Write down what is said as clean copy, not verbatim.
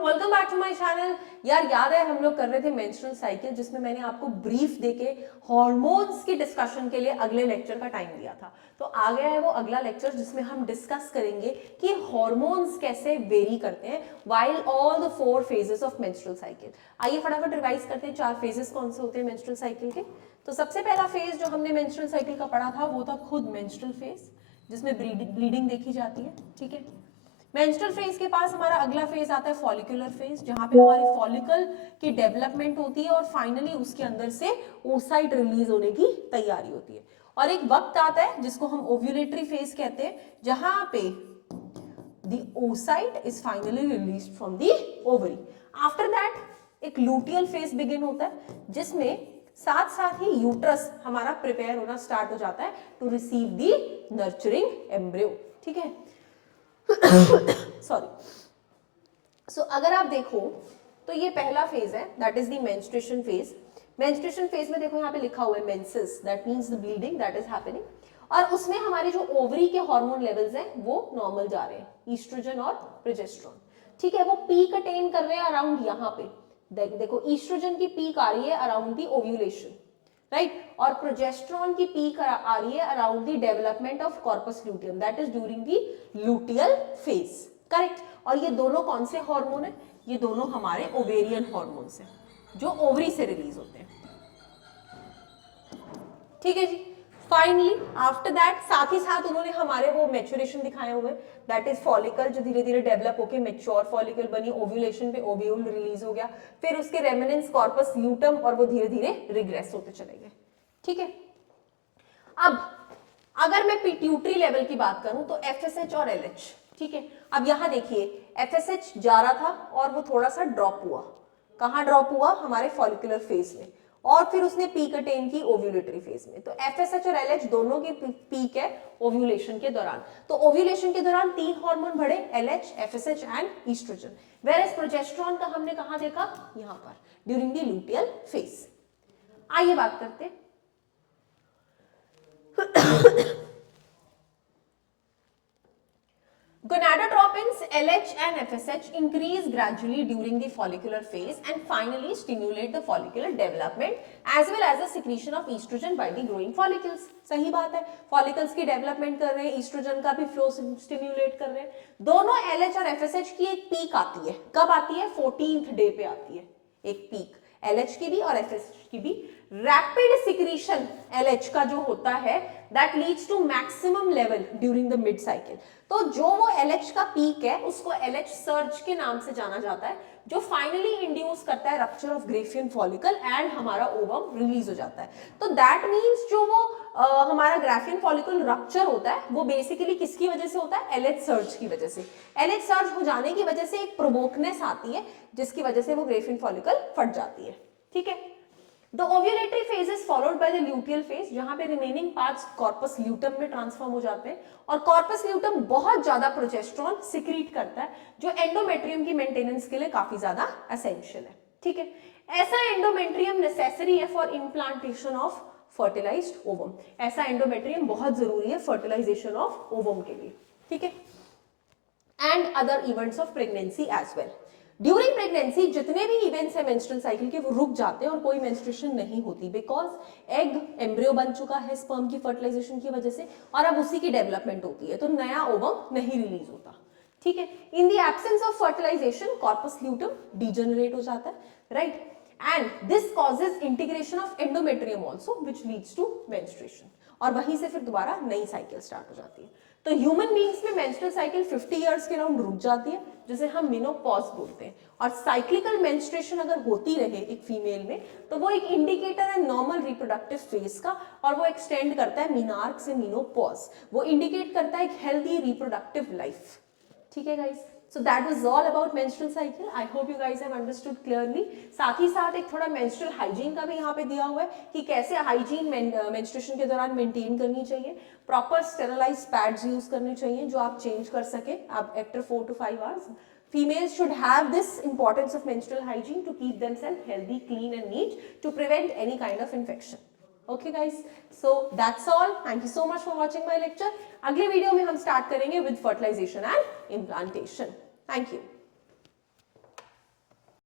Welcome back to my channel. यार याद है हम लोग कर रहे थे मेंस्ट्रुअल साइकिल, जिसमें मैंने आपको ब्रीफ देके हार्मोन्स की डिस्कशन के लिए अगले लेक्चर का टाइम दिया था। तो आ गया है वो अगला लेक्चर जिसमें हम डिस्कस करेंगे कि हार्मोन्स कैसे वेरी करते हैं while all the 4 phases of menstrual cycle. आइए फटाफट रिवाइज करते हैं 4 फेजेस कौन से होते हैं मेंस्ट्रुअल साइकिल के। तो सबसे पहला फेज जो हमने मेंस्ट्रुअल साइकिल का पढ़ा था वो था खुद मेंस्ट्रुअल फेज, जिसमें ब्लीडिंग देखी जाती है। ठीक है, मेंस्ट्रुअल फेज के पास हमारा अगला फेज आता है फॉलिकुलर फेज, जहां पे हमारी फॉलिकल की डेवलपमेंट होती है और फाइनली उसके अंदर से oocyte रिलीज होने की तैयारी होती है। और एक वक्त आता है जिसको हम ओव्यूलेटरी फेज कहते हैं, जहां पे the oocyte is finally released from the ovary. After that एक लूटियल फेज बिगिन होता है, जिसमें साथ साथ ही यूट्रस हमारा प्रिपेयर होना स्टार्ट हो जाता है to receive the nurturing embryo. ठीक है, सॉरी। सो अगर आप देखो तो ये पहला फेज है, that is the menstruation phase. Menstruation phase में देखो यहाँ पे लिखा हुआ है menses, that means the bleeding that is happening. और उसमें हमारे जो ओवरी के हार्मोन लेवल्स हैं वो नॉर्मल जा रहे हैं, ईस्ट्रोजन और प्रोजेस्टेरोन। ठीक है, वो पीक अटेन कर रहे हैं अराउंड यहाँ पे। देखो ईस्ट्रोजन की पीक आ रही है अराउंड दी ओव्यूलेशन, राइट, और प्रोजेस्टेरोन की पीक आ रही है around the development of corpus luteum, that is during the luteal phase. Correct. और ये दोनों कौन से हार्मोन है? ये दोनों हमारे ओवेरियन हार्मोन्स हैं जो ओवरी से रिलीज होते हैं। ठीक है जी। फाइनली आफ्टर दैट साथ ही साथ उन्होंने हमारे वो मैच्योरेशन दिखाए हुए, दैट इज फॉलिकल जो धीरे धीरे डेवलप होकर मैच्योर फॉलिकल बनी, ओव्यूलेशन पे ओव्यूल रिलीज हो गया, फिर उसके रेमिनेंस कॉर्पस ल्यूटम, और वो धीरे धीरे रिग्रेस होते चले गए। ठीक है, अब अगर मैं पिट्यूटरी लेवल की बात करूं तो एफएसएच और एलएच। ठीक है, अब यहां देखिए एफएसएच जा रहा था और वो थोड़ा सा ड्रॉप हुआ। कहां ड्रॉप हुआ? हमारे फॉलिकुलर फेज में, और फिर उसने पीक अटेन की ओव्यूलेटरी फेज में। तो एफएसएच और एलएच दोनों की पीक है ओव्यूलेशन के दौरान। तो ओव्यूलेशन के दौरान 3 हार्मोन बढ़े, LH, FSH and oestrogen. Whereas progesterone का हमने कहां देखा? यहां पर ड्यूरिंग द लूटियल फेज। आइए बात करते हैं gonadotropins LH and FSH increase gradually during the follicular phase and finally stimulate the follicular development as well as the secretion of estrogen by the growing follicles. सही बात है, follicles की development कर रहे हैं, estrogen का भी flow stimulate कर रहे हैं। दोनों LH और FSH की एक peak आती है। कब आती है? 14th day पे आती है एक peak, LH की भी और FSH की भी। रैपिड सिक्रीशन LH का जो होता है that leads to maximum level during the mid cycle. तो जो वो LH का पीक है उसको LH सर्ज के नाम से जाना जाता है, जो फाइनली इंड्यूस करता है rupture of Graafian follicle and हमारा ओवम रिलीज हो जाता है। तो दैट मींस जो वो हमारा ग्राफियन फॉलिकल रप्चर होता है वो बेसिकली किसकी वजह से होता है? LH सर्ज की वजह से। LH सर्ज हो जाने की वजह से एक प्रोवोकनेस आती है जिसकी वजह से वो ग्रेफियन फॉलिकल फट जाती है। ठीक है, The ovulatory phase is followed by the luteal phase, जहां पे रिमेनिंग पार्ट्स कॉर्पस ल्यूटम में ट्रांसफॉर्म हो जाते हैं और कॉर्पस ल्यूटम बहुत ज्यादा प्रोजेस्टेरोन सिक्रीट करता है जो एंडोमेट्रियम की मेंटेनेंस के लिए काफी ज्यादा एसेंशियल है। ठीक है, ऐसा एंडोमेट्रियम नेसेसरी है for implantation of fertilised ovum. ऐसा एंडोमेट्रियम बहुत जरूरी है फर्टिलाइजेशन ऑफ ओवम के लिए। ठीक है, and other events of pregnancy as well. During pregnancy जितने भी इवेंट्स है मेंस्ट्रुअल साइकिल के वो रुक जाते हैं और कोई मेंस्ट्रुएशन नहीं होती, बिकॉज एग एम्ब्रियो बन चुका है स्पर्म की फर्टिलाइजेशन की वजह से और अब उसी की डेवलपमेंट होती है, तो नया ओवम नहीं रिलीज होता। ठीक है, in the absence of fertilisation corpus luteum degenerate हो जाता है, right, and this causes integration of endometrium also which leads to menstruation, और वहीं से फिर दोबारा नई साइकिल स्टार्ट हो जाती है। तो ह्यूमन बींग्स में मेंस्ट्रुअल साइकिल 50 इयर्स के राउंड रुक जाती है, जिसे हम मेनोपॉज बोलते हैं। और साइक्लिकल मेंस्ट्रुएशन अगर होती रहे एक फीमेल में तो वो एक इंडिकेटर है नॉर्मल रिप्रोडक्टिव फेज का, और वो एक्सटेंड करता है मीनार्क से मेनोपॉज। वो इंडिकेट करता है एक हेल्दी रिप्रोडक्टिव लाइफ। ठीक है guys, so that was all about menstrual cycle. I hope you guys have understood clearly. साथ ही साथ एक थोड़ा menstrual hygiene का भी यहाँ पे दिया हुआ है कि कैसे हाइजीन menstruation के दौरान मेंटेन करनी चाहिए। प्रॉपर स्टेरलाइज पैड्स यूज करने चाहिए जो आप चेंज कर सके आप after 4 to 5 hours. Females should have this importance of menstrual hygiene to keep themselves healthy, clean and neat to prevent any kind of infection. Okay guys, so that's all. Thank you so much for watching my lecture. अगले video में हम start करेंगे with fertilization and implantation. Thank you.